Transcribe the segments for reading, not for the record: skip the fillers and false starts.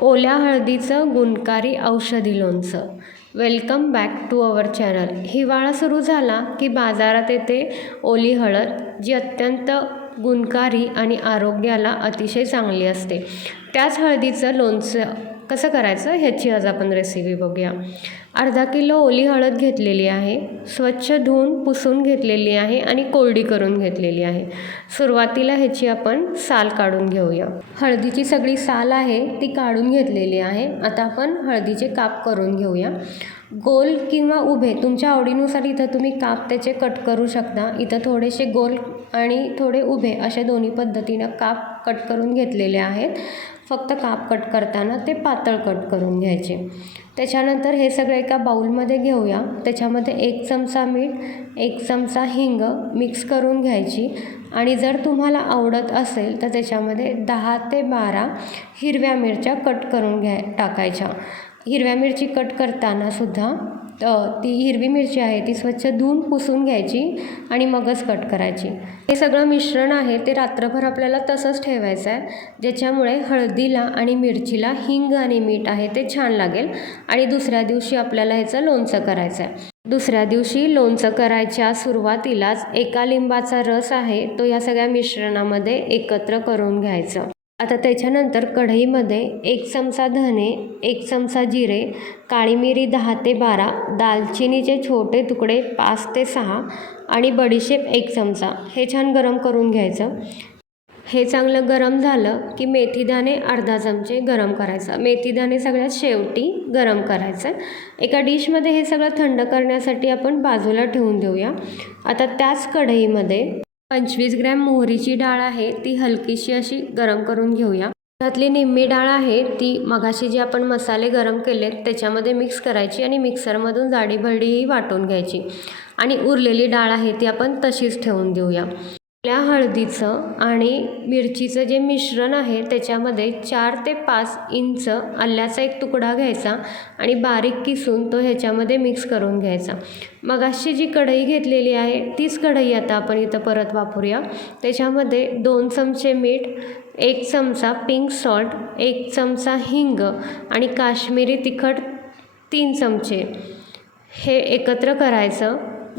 ओल्या हळदीचं गुणकारी औषधी लोणचं. Welcome back to our channel. हिवाळा सुरू झाला की बाजारात येते ओली हळद, जी अत्यंत गुणकारी आणि आरोग्याला अतिशय चांगली असते. त्याच हळदीचं लोणचं कसं करायचं ह्याची आज आपण रेसिपी बघूया. अर्धा किलो ओली हळद घेतलेली आहे, स्वच्छ धुवून पुसून घेतलेली आहे आणि कोरडी करून घेतलेली आहे. सुरुवातीला ह्याची आपण साल काढून घेऊया. हळदीची सगळी साल आहे ती काढून घेतलेली आहे. आता आपण हळदीचे काप करून घेऊया. गोल किंवा उभे तुमच्या आवडीनुसार इथं तुम्ही काप त्याचे कट करू शकता. इथं थोडेसे गोल आणि थोडे उभे अशा दोन्ही पद्धतीनं काप कट करून घेतलेले आहेत. फक्त काप कट करताना ते पातळ कट करून घ्यायचे. त्याच्यानंतर हे सगळं एका बाउलमध्ये घेऊया. त्याच्यामध्ये 1 चमचा मीठ, 1 चमचा हिंग मिक्स करून घ्यायची आणि जर तुम्हाला आवडत असेल तर त्याच्यामध्ये 10 ते 12 हिरव्या मिरच्या कट करून टाकायच्या. हिरव्या मिरची कट करताना सुद्धा ती हिरवी मिरची आहे ती स्वच्छ धुवून पुसून घ्यायची आणि मगच कट करायची. हे सगळं मिश्रण आहे ते रात्रभर आपल्याला तसंच ठेवायचं आहे, ज्याच्यामुळे हळदीला आणि मिरचीला हिंग आणि मीठ आहे ते छान लागेल आणि दुसऱ्या दिवशी आपल्याला ह्याचं लोणचं करायचं आहे. दुसऱ्या दिवशी लोणचं करायच्या सुरुवातीलाच 1 लिंबाचा रस आहे तो या सगळ्या मिश्रणामध्ये एकत्र करून घ्यायचं. आता त्याच्यानंतर कढईमध्ये 1 चमचा धने, 1 चमचा जिरे, काळी मिरी 10 ते 12, दालचिनीचे छोटे तुकडे 5 ते 6 आणि बडीशेप 1 चमचा हे छान गरम करून घ्यायचं. हे चांगलं गरम झालं की मेथीदाणे अर्धा चमचे गरम करायचं. मेथीदाणे सगळ्यात शेवटी गरम करायचं. एका डिशमध्ये हे सगळं थंड करण्यासाठी आपण बाजूला ठेवून देऊया. आता त्याच कढईमध्ये 25 ग्रॅम मोहरीची डाळ आहे ती हलकीशी अशी गरम करून घेऊया. त्यातली निम्मी डाळ आहे ती मगाशी जे आपण मसाले गरम केलेत त्याच्यामध्ये मिक्स करायची आणि मिक्सरमधून जाडीभरडी वाटून घ्यायची आणि उरलेली डाळ आहे ती आपण तशीच ठेवून देऊया. आपल्या हळदीचं आणि मिरचीचं जे मिश्रण आहे त्याच्यामध्ये 4 ते 5 इंच आल्याचा एक तुकडा घ्यायचा आणि बारीक किसून तो ह्याच्यामध्ये मिक्स करून घ्यायचा. मगाशी जी कढई घेतलेली आहे तीच कढई आता आपण इथं परत वापरूया. त्याच्यामध्ये 2 चमचे मीठ, 1 चमचा पिंक सॉल्ट, 1 चमचा हिंग आणि काश्मीरी तिखट 3 चमचे हे एकत्र करायचं.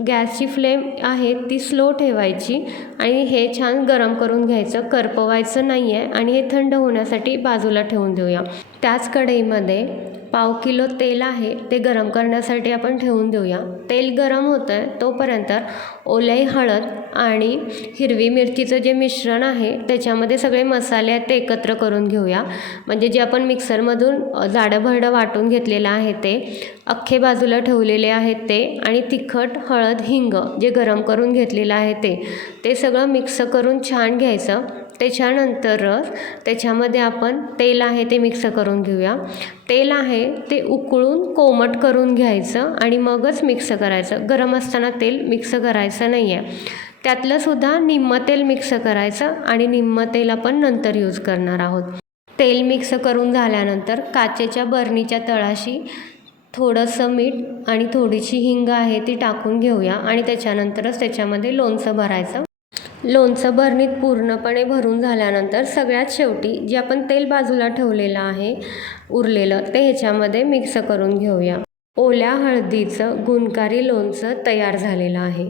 गॅसची फ्लेम आहे ती स्लो ठेवायची आणि हे छान गरम करून घ्यायचं. करपवायचं नाही आहे आणि हे थंड होण्यासाठी बाजूला ठेवून देऊया. त्याच कढईमध्ये 1/2 किलो तेल आहे ते गरम करण्यासाठी आपण ठेवून देऊया. तेल गरम होतं आहे तोपर्यंत ओली हळद आणि हिरवी मिरचीचं जे मिश्रण आहे त्याच्यामध्ये सगळे मसाले आहेत ते एकत्र करून घेऊया. म्हणजे जे आपण मिक्सरमधून जाडंभरडं वाटून घेतलेलं आहे ते अख्खे बाजूला ठेवलेले आहेत ते आणि तिखट, हळद, हिंग जे गरम करून घेतलेलं आहे ते सगळं मिक्स करून छान घ्यायचं. त्याच्यानंतर त्याच्यामध्ये आपण तेल आहे ते मिक्स करून घेऊया. तेल आहे ते उकळून कोमट करून घ्यायचं आणि मगच मिक्स करायचं. गरम असताना तेल मिक्स करायचं नाही आहे. त्यातलं सुद्धा निम्मं तेल मिक्स करायचं आणि निम्मं तेल आपण नंतर यूज करणार आहोत. तेल मिक्स करून झाल्यानंतर काचेच्या बरणीच्या तळाशी थोडंसं मीठ आणि थोडीशी हिंग आहे ती टाकून घेऊया आणि त्याच्यानंतरच त्याच्यामध्ये लोणचं भरायचं. लोणचं बरणीत पूर्णपणे भरून झाल्यानंतर सगळ्यात शेवटी जे आपण तेल बाजूला ठेवलेलं आहे उरलेलं ते ह्याच्यामध्ये मिक्स करून घेऊया. ओल्या हळदीचं गुणकारी लोणचं तयार झालेलं आहे.